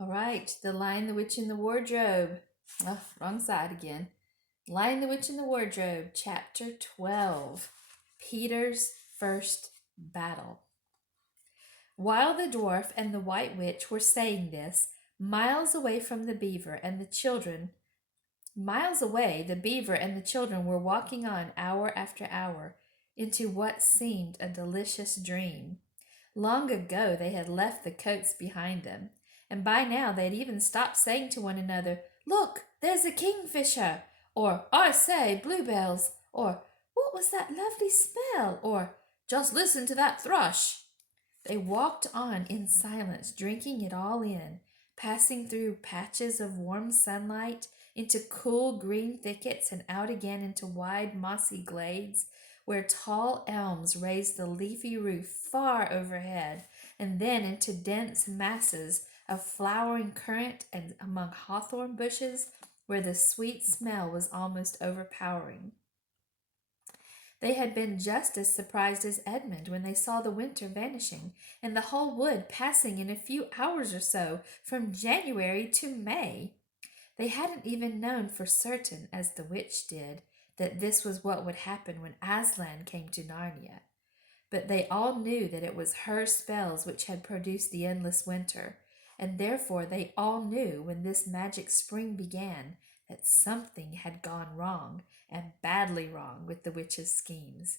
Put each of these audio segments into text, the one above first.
All right, The Lion, the Witch, and the Wardrobe. Oh, wrong side again. Lion, the Witch, and the Wardrobe, Chapter 12. Peter's First Battle. While the dwarf and the white witch were saying this, miles away from the beaver and the children, miles away, the beaver and the children were walking on hour after hour into what seemed a delicious dream. Long ago they had left the coats behind them, and by now they had even stopped saying to one another, "Look, there's a kingfisher," or "I say, bluebells," or "What was that lovely smell?" or "Just listen to that thrush." They walked on in silence, drinking it all in, passing through patches of warm sunlight, into cool green thickets, and out again into wide mossy glades where tall elms raised the leafy roof far overhead, and then into dense masses of flowering currant and among hawthorn bushes where the sweet smell was almost overpowering. They had been just as surprised as Edmund when they saw the winter vanishing and the whole wood passing in a few hours or so from January to May. They hadn't even known for certain, as the witch did, that this was what would happen when Aslan came to Narnia. But they all knew that it was her spells which had produced the endless winter, and therefore they all knew when this magic spring began that something had gone wrong, and badly wrong, with the witch's schemes.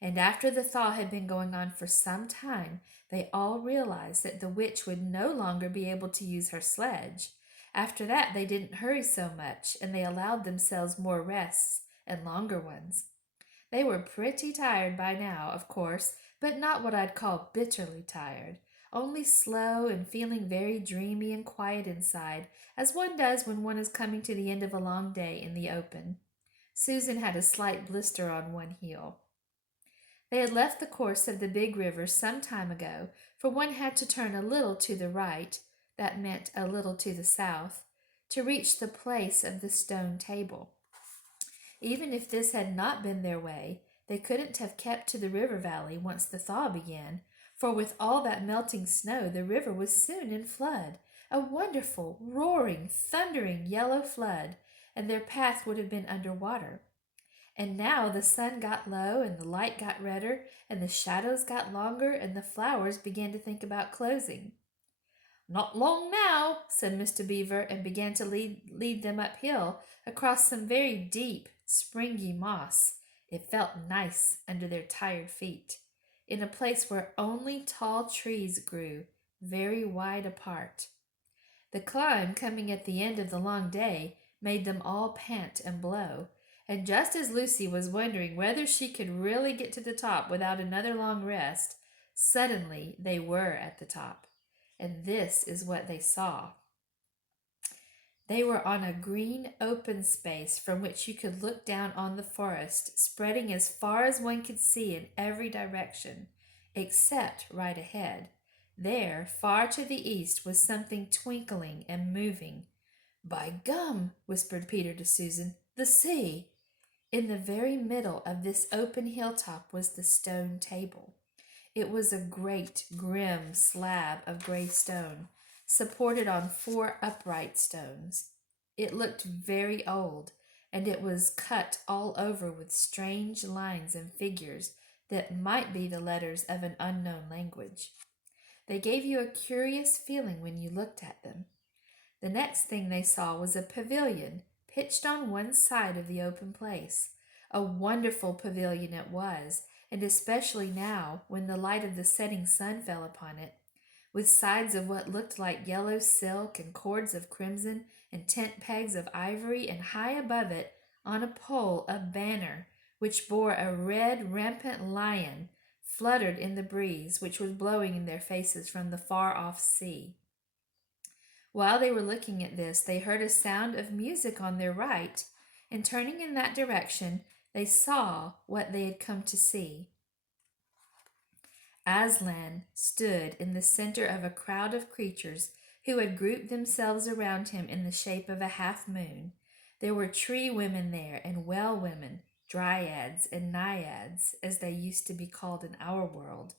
And after the thaw had been going on for some time, they all realized that the witch would no longer be able to use her sledge. After that, they didn't hurry so much, and they allowed themselves more rests and longer ones. They were pretty tired by now, of course, but not what I'd call bitterly tired, only slow and feeling very dreamy and quiet inside, as one does when one is coming to the end of a long day in the open. Susan had a slight blister on one heel. They had left the course of the big river some time ago, for one had to turn a little to the right, that meant a little to the south, to reach the place of the stone table. Even if this had not been their way, they couldn't have kept to the river valley once the thaw began, for with all that melting snow the river was soon in flood, a wonderful, roaring, thundering yellow flood, and their path would have been under water. And now the sun got low, and the light got redder, and the shadows got longer, and the flowers began to think about closing. "Not long now," said Mr. Beaver, and began to lead them uphill across some very deep, springy moss. It felt nice under their tired feet, in a place where only tall trees grew, very wide apart. The climb, coming at the end of the long day, made them all pant and blow, and just as Lucy was wondering whether she could really get to the top without another long rest, suddenly they were at the top. And this is what they saw. They were on a green open space from which you could look down on the forest, spreading as far as one could see in every direction, except right ahead. There, far to the east, was something twinkling and moving. "By gum," whispered Peter to Susan, "the sea!" In the very middle of this open hilltop was the stone table. It was a great, grim slab of gray stone, supported on 4 upright stones. It looked very old, and it was cut all over with strange lines and figures that might be the letters of an unknown language. They gave you a curious feeling when you looked at them. The next thing they saw was a pavilion pitched on one side of the open place. A wonderful pavilion it was, and especially now when the light of the setting sun fell upon it, with sides of what looked like yellow silk and cords of crimson and tent pegs of ivory, and high above it, on a pole, a banner which bore a red rampant lion fluttered in the breeze which was blowing in their faces from the far-off sea. While they were looking at this, they heard a sound of music on their right, and turning in that direction, they saw what they had come to see. Aslan stood in the center of a crowd of creatures who had grouped themselves around him in the shape of a half-moon. There were tree women there, and well women, dryads and naiads, as they used to be called in our world,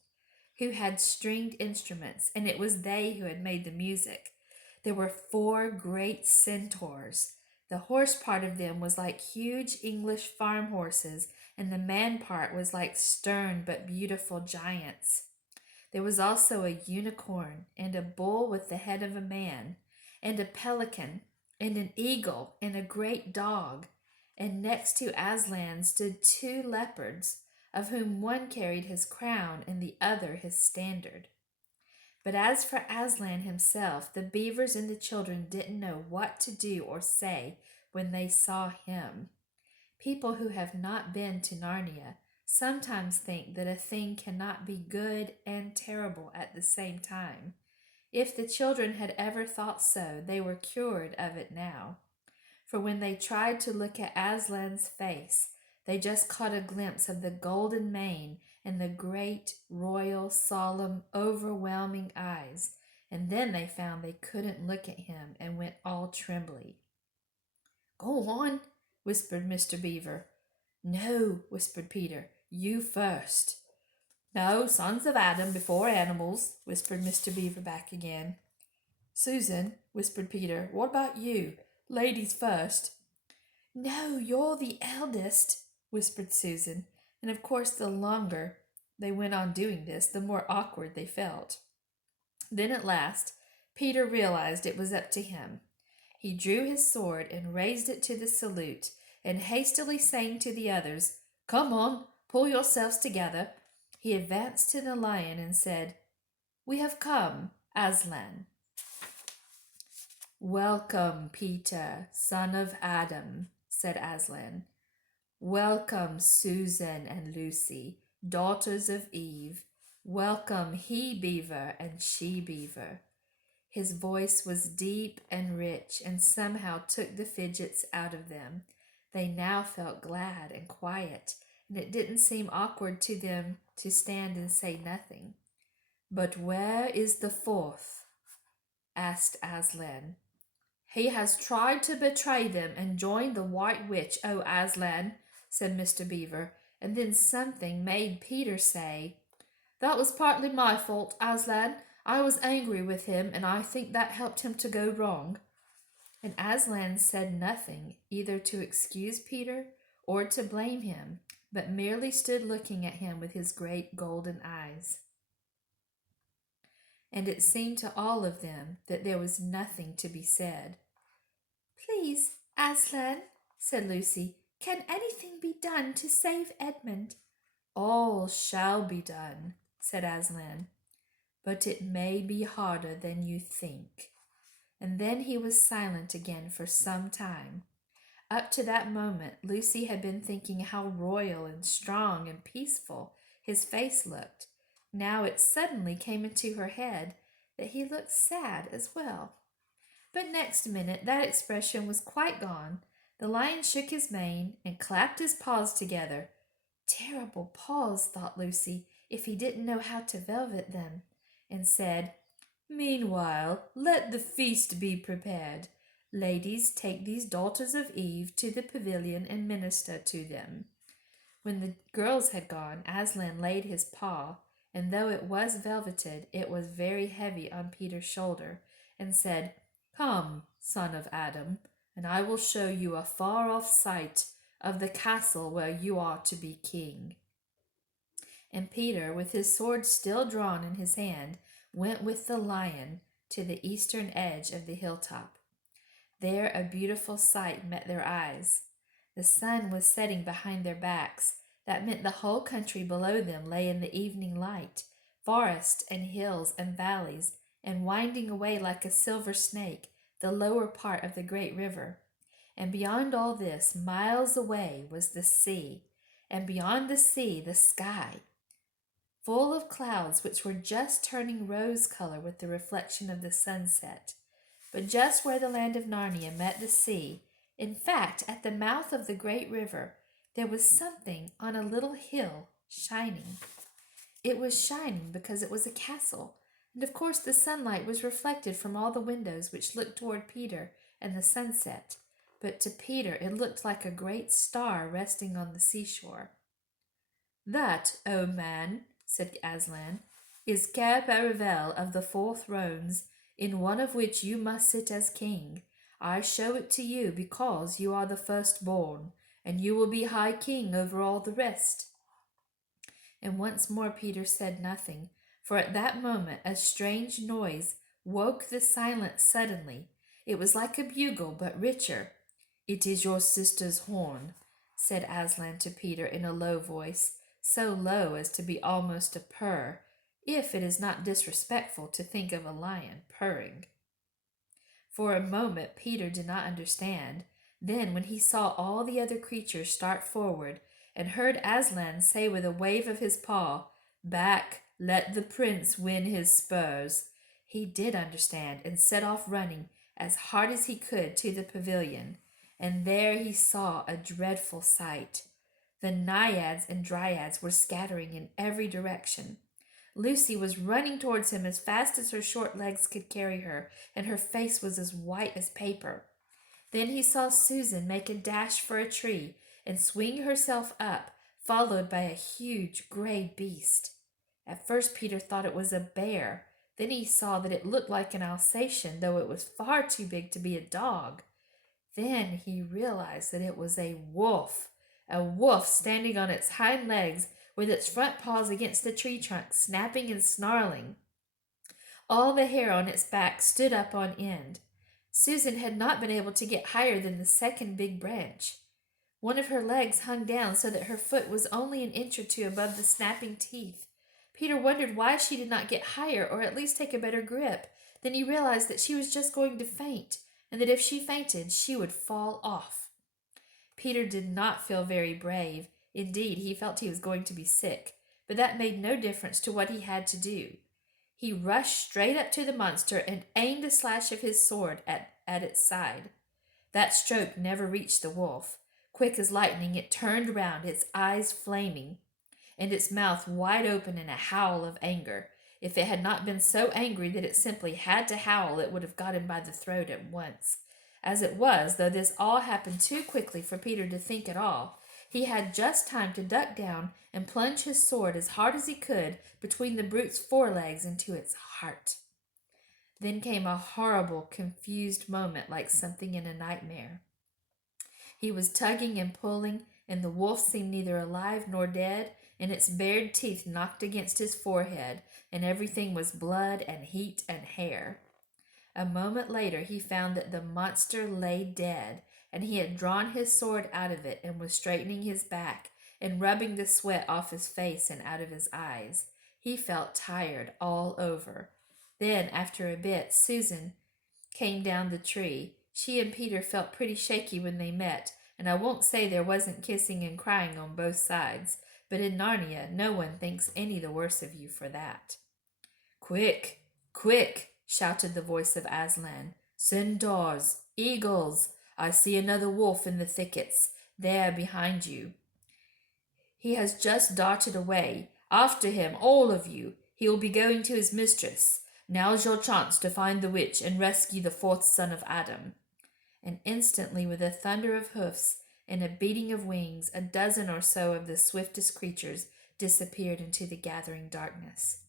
who had stringed instruments, and it was they who had made the music. there were 4 great centaurs. The horse part of them was like huge English farm horses, and the man part was like stern but beautiful giants. There was also a unicorn, and a bull with the head of a man, and a pelican, and an eagle, and a great dog. And next to Aslan stood 2 leopards, of whom one carried his crown and the other his standard. But as for Aslan himself, the beavers and the children didn't know what to do or say when they saw him. People who have not been to Narnia sometimes think that a thing cannot be good and terrible at the same time. If the children had ever thought so, they were cured of it now. For when they tried to look at Aslan's face, they just caught a glimpse of the golden mane and the great, royal, solemn, overwhelming eyes, and then they found they couldn't look at him and went all trembly. "Go on," whispered Mr. Beaver. "No," whispered Peter, "you first." "No, sons of Adam before animals," whispered Mr. Beaver back again. "Susan," whispered Peter, "what about you? Ladies first." "No, you're the eldest," whispered Susan, and of course the longer they went on doing this, the more awkward they felt. Then at last Peter realized it was up to him. He drew his sword and raised it to the salute, and hastily saying to the others, "Come on, pull yourselves together," he advanced to the lion and said, "We have come, Aslan." "Welcome, Peter, son of Adam," said Aslan. "Welcome, Susan and Lucy, daughters of Eve. Welcome, he-beaver and she-beaver." His voice was deep and rich, and somehow took the fidgets out of them. They now felt glad and quiet, and it didn't seem awkward to them to stand and say nothing. "But where is the 4th?" asked Aslan. "He has tried to betray them and join the White Witch, O Aslan," said Mr. Beaver, and then something made Peter say, "That was partly my fault, Aslan. I was angry with him, and I think that helped him to go wrong." And Aslan said nothing, either to excuse Peter or to blame him, but merely stood looking at him with his great golden eyes. And it seemed to all of them that there was nothing to be said. "Please, Aslan," said Lucy, "can anything be done to save Edmund?" "All shall be done," said Aslan, "but it may be harder than you think." And then he was silent again for some time. Up to that moment, Lucy had been thinking how royal and strong and peaceful his face looked. Now it suddenly came into her head that he looked sad as well. But next minute that expression was quite gone. The lion shook his mane and clapped his paws together. Terrible paws, thought Lucy, if he didn't know how to velvet them, and said, "Meanwhile, let the feast be prepared. Ladies, take these daughters of Eve to the pavilion and minister to them." When the girls had gone, Aslan laid his paw, and though it was velveted, it was very heavy on Peter's shoulder, and said, "Come, son of Adam, and I will show you a far-off sight of the castle where you are to be king." And Peter, with his sword still drawn in his hand, went with the lion to the eastern edge of the hilltop. There a beautiful sight met their eyes. The sun was setting behind their backs. That meant the whole country below them lay in the evening light, forests and hills and valleys, and winding away like a silver snake, the lower part of the great river. And beyond all this, miles away, was the sea, and beyond the sea, the sky, full of clouds which were just turning rose color with the reflection of the sunset. But just where the land of Narnia met the sea, in fact, at the mouth of the great river, there was something on a little hill shining. It was shining because it was a castle, and of course the sunlight was reflected from all the windows which looked toward Peter and the sunset. But to Peter it looked like a great star resting on the seashore. "That, O man," said Aslan, "is Cair Paravel of the 4 Thrones, in one of which you must sit as king. I show it to you because you are the firstborn, and you will be high king over all the rest." And once more Peter said nothing, for at that moment a strange noise woke the silence suddenly. It was like a bugle, but richer. "It is your sister's horn," said Aslan to Peter in a low voice, so low as to be almost a purr, if it is not disrespectful to think of a lion purring. For a moment Peter did not understand. Then, when he saw all the other creatures start forward, and heard Aslan say with a wave of his paw, "Back, let the prince win his spurs," he did understand and set off running as hard as he could to the pavilion. And there he saw a dreadful sight. The naiads and dryads were scattering in every direction. Lucy was running towards him as fast as her short legs could carry her, and her face was as white as paper. Then he saw Susan make a dash for a tree and swing herself up, followed by a huge gray beast. At first Peter thought it was a bear. Then he saw that it looked like an Alsatian, though it was far too big to be a dog. Then he realized that it was a wolf standing on its hind legs with its front paws against the tree trunk, snapping and snarling. All the hair on its back stood up on end. Susan had not been able to get higher than the second big branch. One of her legs hung down so that her foot was only an inch or two above the snapping teeth. Peter wondered why she did not get higher, or at least take a better grip. Then he realized that she was just going to faint, and that if she fainted, she would fall off. Peter did not feel very brave. Indeed, he felt he was going to be sick, but that made no difference to what he had to do. He rushed straight up to the monster and aimed a slash of his sword at its side. That stroke never reached the wolf. Quick as lightning, it turned round, its eyes flaming, and its mouth wide open in a howl of anger. If it had not been so angry that it simply had to howl, it would have got him by the throat at once. As it was, though this all happened too quickly for Peter to think at all, he had just time to duck down and plunge his sword as hard as he could between the brute's forelegs into its heart. Then came a horrible, confused moment like something in a nightmare. He was tugging and pulling, and the wolf seemed neither alive nor dead, and its bared teeth knocked against his forehead, and everything was blood and heat and hair. A moment later he found that the monster lay dead, and he had drawn his sword out of it and was straightening his back and rubbing the sweat off his face and out of his eyes. He felt tired all over. Then, after a bit, Susan came down the tree. She and Peter felt pretty shaky when they met, and I won't say there wasn't kissing and crying on both sides, but in Narnia no one thinks any the worse of you for that. "Quick, quick!" shouted the voice of Aslan. "Centaurs, eagles! I see another wolf in the thickets, there behind you. He has just darted away. After him, all of you. He will be going to his mistress. Now's your chance to find the witch and rescue the fourth son of Adam." And instantly, with a thunder of hoofs and a beating of wings, a dozen or so of the swiftest creatures disappeared into the gathering darkness.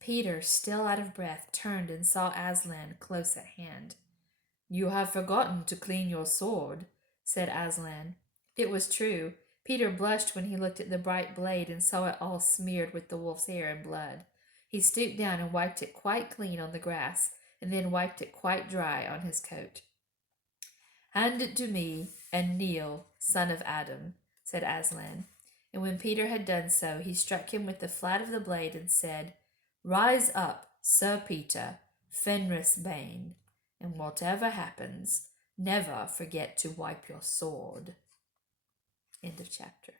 Peter, still out of breath, turned and saw Aslan close at hand. "You have forgotten to clean your sword," said Aslan. It was true. Peter blushed when he looked at the bright blade and saw it all smeared with the wolf's hair and blood. He stooped down and wiped it quite clean on the grass, and then wiped it quite dry on his coat. "Hand it to me, and kneel, son of Adam," said Aslan. And when Peter had done so, he struck him with the flat of the blade and said, "Rise up, Sir Peter, Fenris Bane, and whatever happens, never forget to wipe your sword." End of chapter.